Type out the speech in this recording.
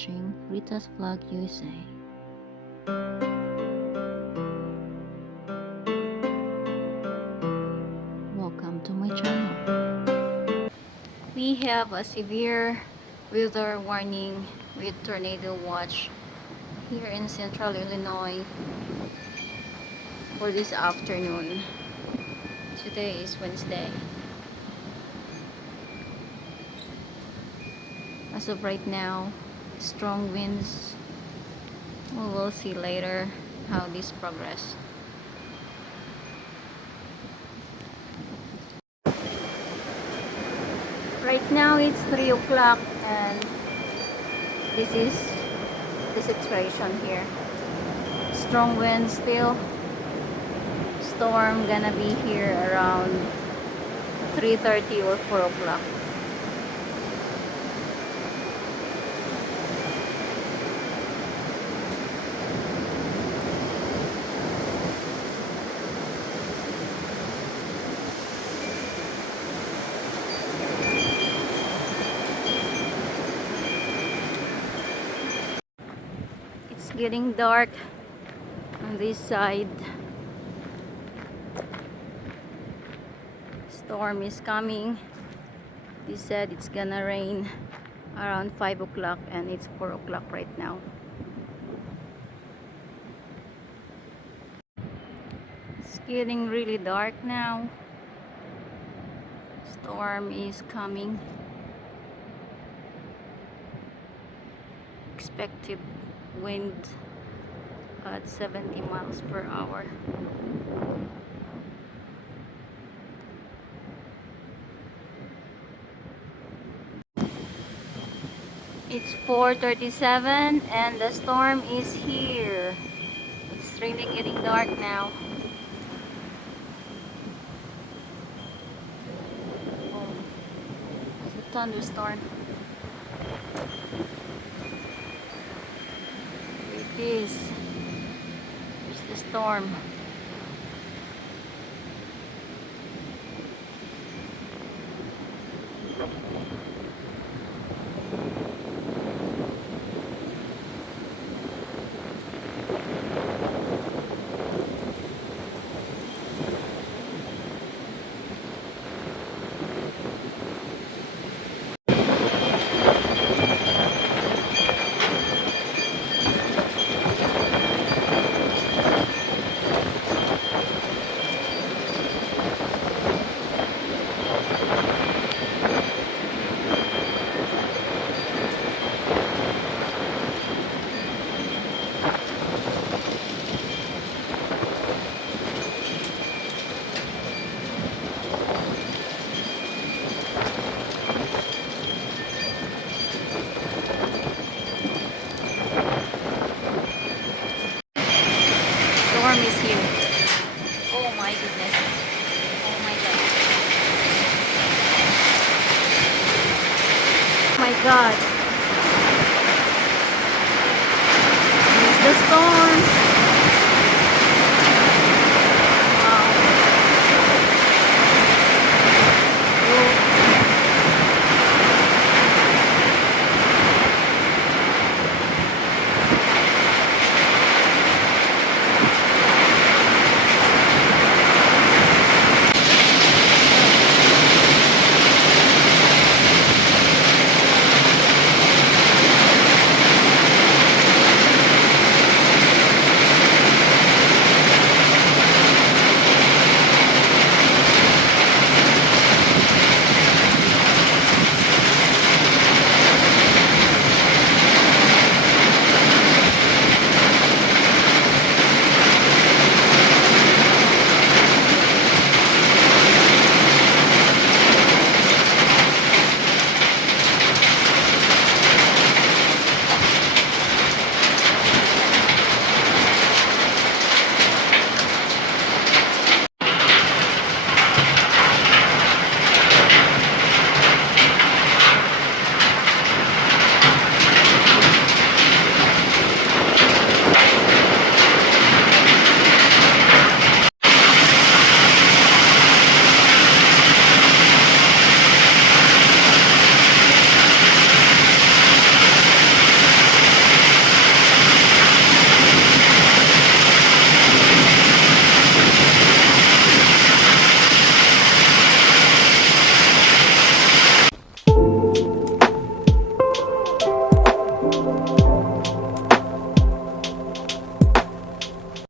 watching Rita's Vlog USA. Welcome to my channel. We have a severe weather warning with tornado watch here in central Illinois for this afternoon. Today is Wednesday. As of right now, strong winds. We will see later how this progress. Right now it's 3 o'clock and this is the situation here. Strong wind still. Storm gonna be here around 3:30 or 4 o'clock. It's getting dark on this side. Storm is coming. They said it's gonna rain around 5 o'clock and it's 4 o'clock right now. It's getting really dark now. Storm is coming. Expected wind at 70 miles per hour. It's 4:37 and the storm is here. It's really getting dark now. Oh, it's a thunderstorm. It is. Here's the storm. Storm is here. Oh my goodness. Oh my god. Oh my god.